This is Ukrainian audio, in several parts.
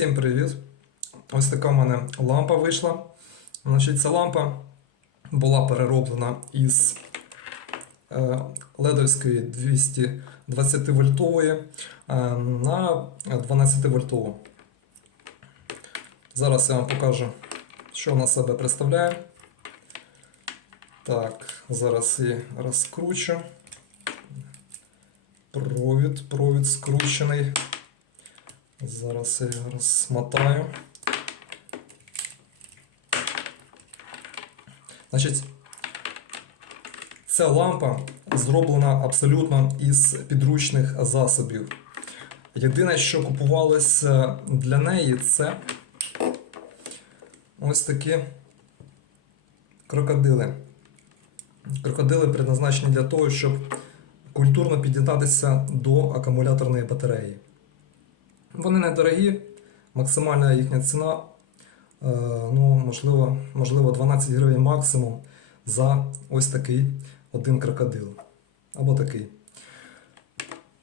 Всім привіт! Ось така в мене лампа вийшла. Значить, ця лампа була перероблена із е, ледовської 220 вольтової е, на 12 вольтову. Зараз я вам покажу, що вона себе представляє. Так, зараз її розкручу. Провід, провід скручений. Зараз я його розмотаю. Значить, ця лампа зроблена абсолютно із підручних засобів. Єдине, що купувалося для неї, це ось такі крокодили. Крокодили предназначені для того, щоб культурно під'єднатися до акумуляторної батареї. Вони недорогі, максимальна їхня ціна, е, ну, можливо, можливо, 12 гривень максимум за ось такий один крокодил. Або такий.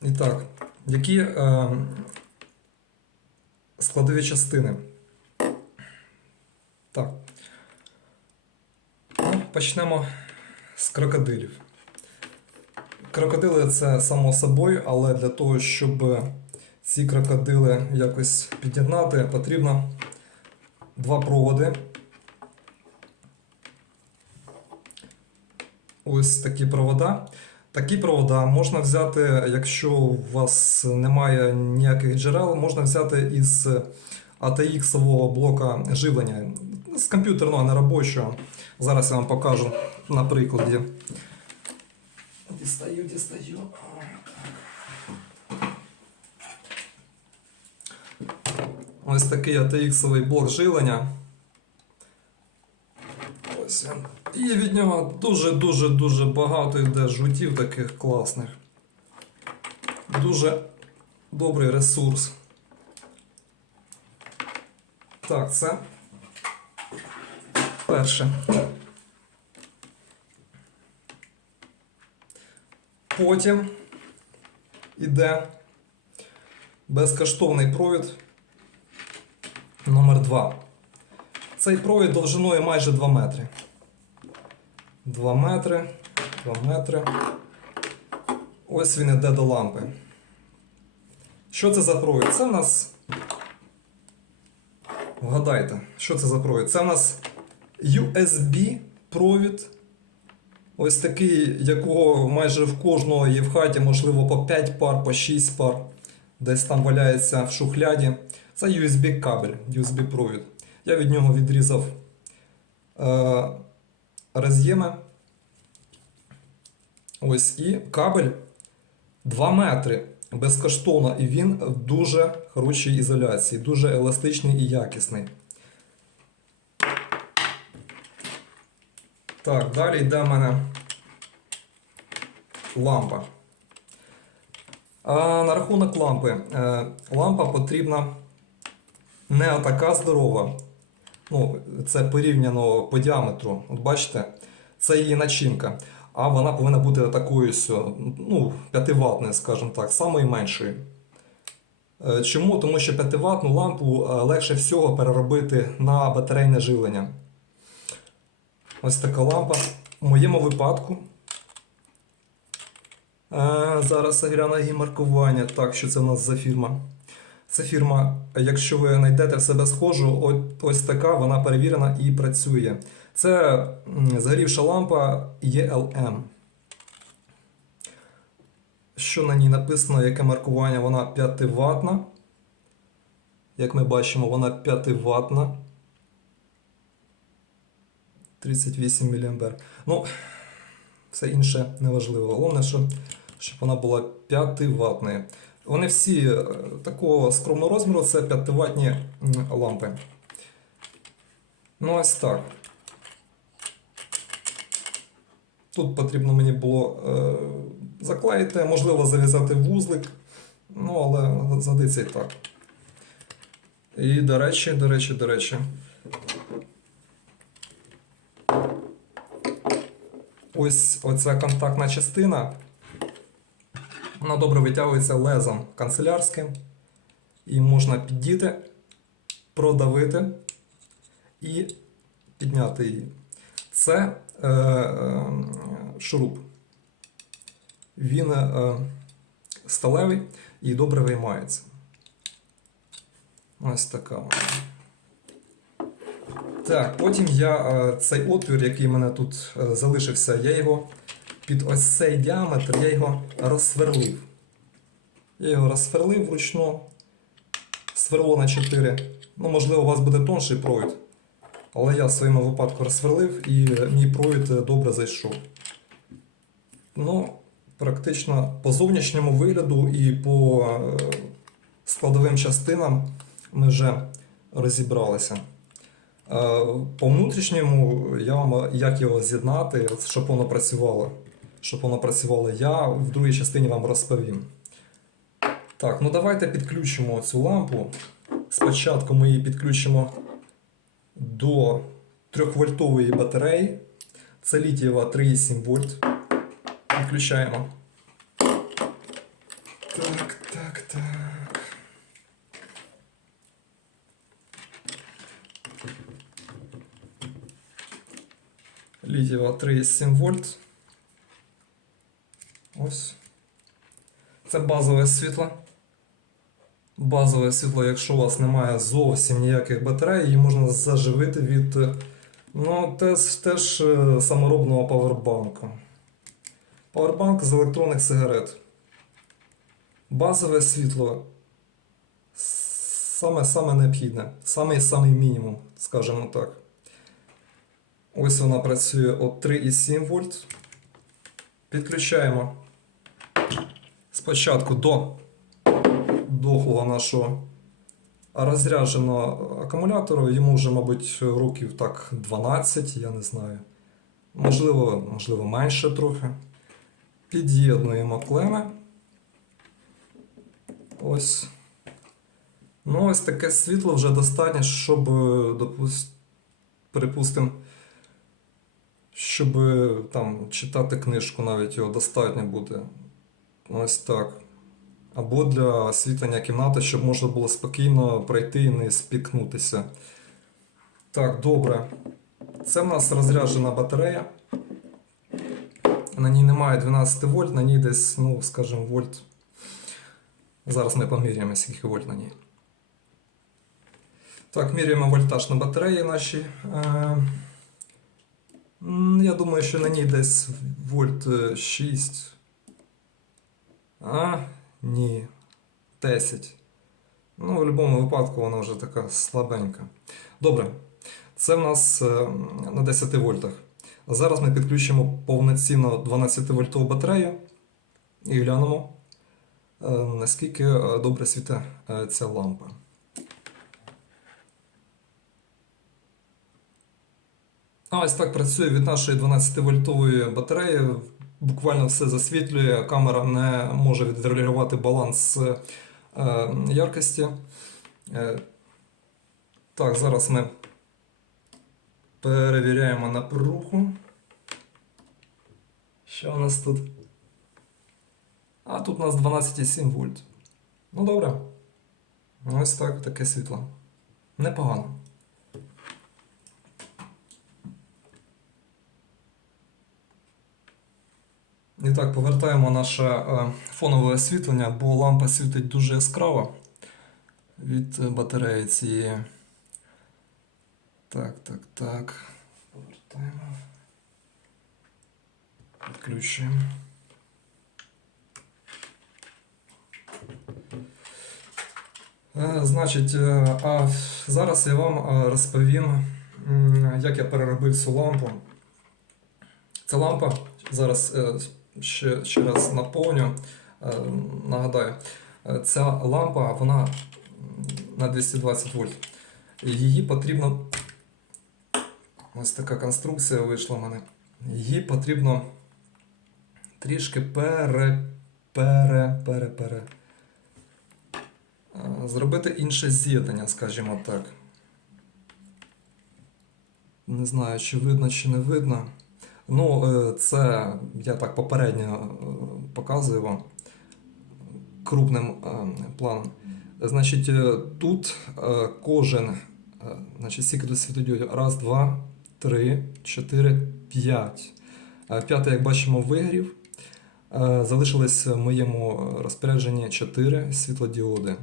І так, які е, складові частини? Так. Ну, почнемо з крокодилів. Крокодили це само собою, але для того, щоб ці крокодили якось під'єднати, потрібно два проводи. Ось такі провода. Такі провода можна взяти, якщо у вас немає ніяких джерел, можна взяти із ATX блока живлення з комп'ютерного неробочого. Зараз я вам покажу на прикладі. Дістаю, дістаю. Ось такий ATX блок живлення. Ось він. І від нього дуже-дуже-дуже багато йде жгутів таких класних. Дуже добрий ресурс. Так, це перше. Потім іде безкоштовний провід 2 Цей провід довжиною майже 2 метри. 2 метри, 2 метри. Ось він іде до лампи. Що це за провід? Це в нас. Вгадайте, що це за провід? Це в нас USB провід. Ось такий, якого майже в кожного є в хаті, можливо, по 5 пар, по 6 пар. Десь там валяється в шухляді. Це USB кабель, USB провід. Я від нього відрізав е, роз'єми. Ось і кабель 2 метри безкоштовно, і він в дуже хорошій ізоляції, дуже еластичний і якісний. Так, далі йде в мене лампа. А на рахунок лампи. Е, лампа потрібна не така здорова. Ну, це порівняно по діаметру. От бачите, це її начинка. А вона повинна бути такою ну, 5 ваттною, скажімо так, самої меншої. Е, Чому? Тому що 5 ваттну лампу е, легше всього переробити на батарейне живлення. Ось така лампа. В моєму випадку. Е, Зараз гляну її маркування. Так, що це в нас за фірма? Це фірма, якщо ви знайдете в себе схожу, ось така, вона перевірена і працює. Це згорівша лампа ELM. Що на ній написано, яке маркування? Вона 5 ватна. Як ми бачимо, вона 5 ватна. 38 мА. Ну, все інше неважливо. Головне, щоб вона була 5 ватною. Вони всі е, такого скромного розміру, це 5 ватні лампи. Ну, ось так. Тут потрібно мені було е, заклеїти, можливо, зав'язати вузлик. Ну, але задиться і так. І, до речі, до речі, до речі. Ось оця контактна частина. Вона добре витягується лезом канцелярським. І можна піддіти продавити і підняти її. Це е, е, шуруп. Він е, сталевий і добре виймається. Ось така. Так, потім я е, цей отвір, який в мене тут е, залишився, я його під ось цей діаметр я його розсверлив. Я його розсверлив вручну. Сверло на 4. Ну, можливо, у вас буде тонший провід. Але я в своєму випадку розсверлив і мій провід добре зайшов. Ну, практично по зовнішньому вигляду і по е, складовим частинам ми вже розібралися. Е, По внутрішньому я вам як його з'єднати, щоб воно працювало. Щоб воно працювало, я в другій частині вам розповім. Так, ну давайте підключимо цю лампу. Спочатку ми її підключимо до 3-вольтової батареї. Це літієва 3,7 вольт. Підключаємо. Так, так, так. Літієва 3,7 вольт. Ось. Це базове світло. Базове світло, якщо у вас немає зовсім ніяких батарей, її можна заживити від ну, теж, теж е, саморобного павербанку. Павербанк з електронних сигарет. Базове світло саме саме необхідне, самий мінімум, скажімо так. Ось вона працює от 3,7 вольт. Підключаємо спочатку до дохлого нашого розрядженого акумулятора. Йому вже, мабуть, років так 12, я не знаю. Можливо, можливо, менше трохи. Під'єднуємо клеми. Ось. Ну, ось таке світло вже достатньо, щоб, допустим, припустимо, щоб е, там читати книжку, навіть його достатньо буде. Ось так. Або для освітлення кімнати, щоб можна було спокійно пройти і не спікнутися. Так, добре. Це в нас розряджена батарея. На ній немає 12 вольт, на ній десь, ну, скажімо, вольт. Зараз ми поміряємо, скільки вольт на ній. Так, міряємо вольтаж на батареї нашій. Е, Я думаю, що на ній десь вольт е, 6. А, ні. 10. Ну, в будь-якому випадку вона вже така слабенька. Добре. Це в нас е, на 10 вольтах. Зараз ми підключимо повноцінно 12-вольтову батарею і глянемо, е, наскільки е, добре світе е, ця лампа. А ось так працює від нашої 12-вольтової батареї. Буквально все засвітлює, камера не може відрегулювати баланс е, яркості. Е, так, зараз ми перевіряємо напругу. Що у нас тут? А тут у нас 12,7 вольт. Ну добре. Ось так, таке світло. Непогано. І так, повертаємо наше е, фонове освітлення, бо лампа світить дуже яскраво від е, батареї цієї. Так, так, так. Повертаємо. Відключуємо. Е, Значить, а зараз я вам розповім, як я переробив цю лампу. Ця лампа зараз ще, ще раз наповню. Е, Нагадаю, е, ця лампа вона на 220 вольт. Її потрібно. Ось така конструкція вийшла в мене. Її потрібно трішки пере, пере, пере, пере. е, Зробити інше з'єднання, скажімо так. Не знаю, чи видно, чи не видно. Ну, е, це я так попередньо е, показую вам крупним е, планом. Значить, тут кожен, значить, скільки тут світодіодів? Раз, два, три, чотири, п'ять. П'ятий, як бачимо, вигрів. Залишилось в моєму розпорядженні 4 світлодіоди.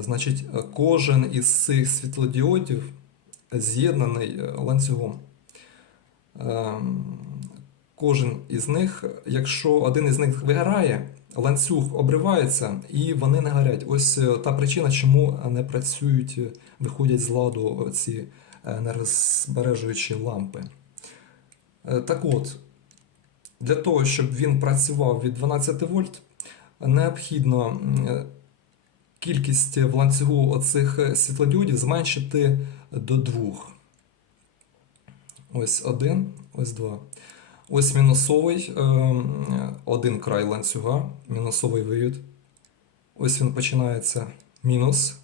Значить, кожен із цих світлодіодів з'єднаний ланцюгом. Ем, Кожен із них, якщо один із них виграє, ланцюг обривається і вони не горять. Ось е, та причина, чому не працюють, е, виходять з ладу ці енергозбережуючі лампи. Е, Так от, для того, щоб він працював від 12 вольт, необхідно е, кількість в ланцюгу оцих е, світлодіодів зменшити до двох. Ось один, ось два. Ось мінусовий ем, один край ланцюга, мінусовий вивід. Ось він починається мінус,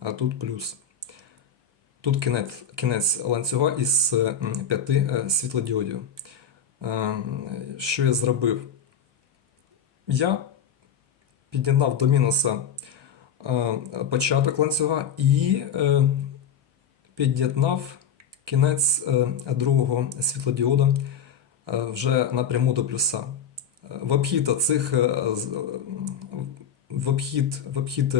а тут плюс. Тут кінець, кінець ланцюга із п'яти е, світлодіодів. Ем, Що я зробив? Я під'єднав до мінуса е, початок ланцюга і під'єднав кінець е, другого світлодіода е, вже напряму до плюса. Е, В обхід цих в обхід, в обхід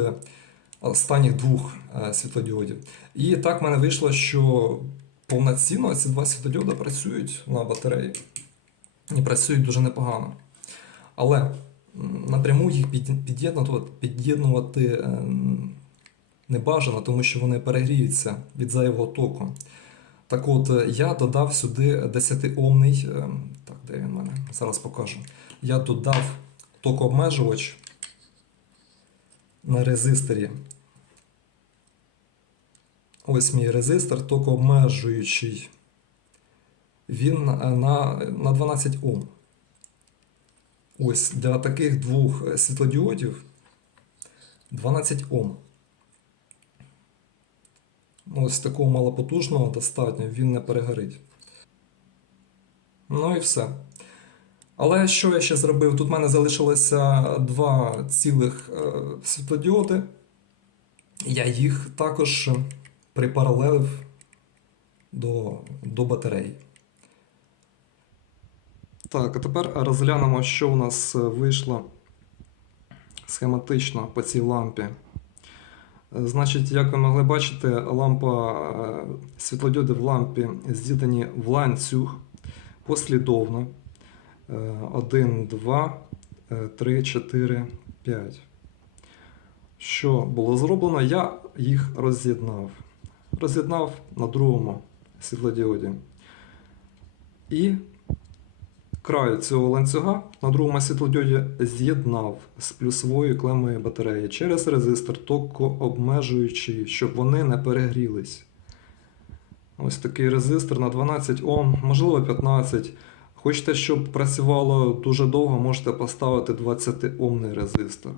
останніх двох світлодіодів. І так в мене вийшло, що повноцінно ці два світлодіоди працюють на батареї. І працюють дуже непогано. Але напряму їх під'єднувати, під'єднувати е, не бажано, тому що вони перегріються від зайвого току. Так от, е, я додав сюди 10-омний, е, так, де він в мене? Зараз покажу. Я додав токообмежувач на резисторі. Ось мій резистор токообмежуючий. Він е, на, на 12 Ом. Ось для таких двох світлодіодів 12 Ом. Ось такого малопотужного достатньо, він не перегорить. Ну і все. Але що я ще зробив? Тут в мене залишилося два цілих е, світлодіоди. Я їх також припаралелив до, до батареї. Так, а тепер розглянемо, що у нас е, вийшло схематично по цій лампі. Значить, як ви могли бачити, лампа е, світлодіоди в лампі з'єднані в ланцюг послідовно. 1, 2, 3, 4, 5. Що було зроблено? Я їх роз'єднав. Роз'єднав на другому світлодіоді. І край цього ланцюга на другому світлодіоді з'єднав з плюсовою клемою батареї через резистор токообмежуючий, щоб вони не перегрілись. Ось такий резистор на 12 Ом, можливо 15. Хочете, щоб працювало дуже довго, можете поставити 20-омний резистор.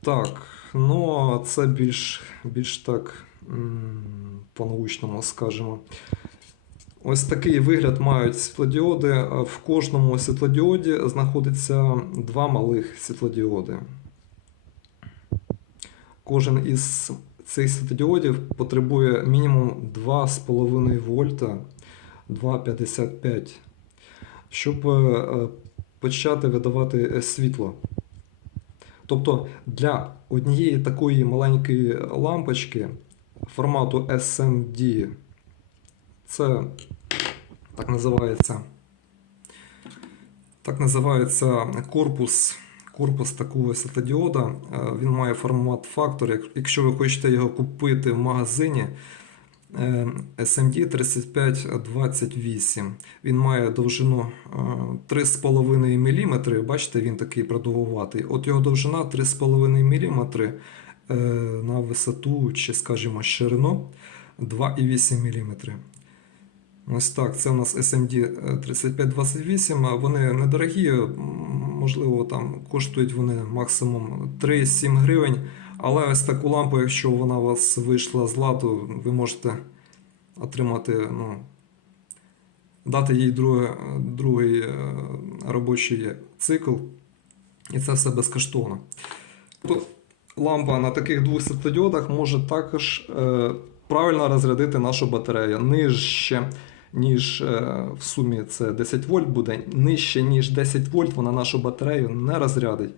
Так, ну а це більш, більш так по-научному скажемо. Ось такий вигляд мають світлодіоди. В кожному світлодіоді знаходиться два малих світлодіоди. Кожен із цих світлодіодів потребує мінімум 2,5 вольта 2,55, щоб е, е, почати видавати е, світло. Тобто для однієї такої маленької лампочки формату SMD, це так називається, так називається корпус, корпус такого світлодіода. Е, Він має формат фактор. Якщо ви хочете його купити в магазині, е, SMD 3528. Він має довжину е, 3,5 мм. Бачите, він такий продовгуватий. От його довжина 3,5 мм е, на висоту, чи, скажімо, ширину 2,8 мм. Ось так, це у нас SMD 3528. Вони недорогі, можливо, там коштують вони максимум 3-7 гривень. Але ось таку лампу, якщо вона у вас вийшла з ладу, ви можете отримати, ну, дати їй друге, другий е, робочий цикл. І це все безкоштовно. Тут лампа на таких двох світлодіодах може також е, правильно розрядити нашу батарею. Нижче, ніж е, в сумі це 10 вольт буде, нижче, ніж 10 вольт вона нашу батарею не розрядить.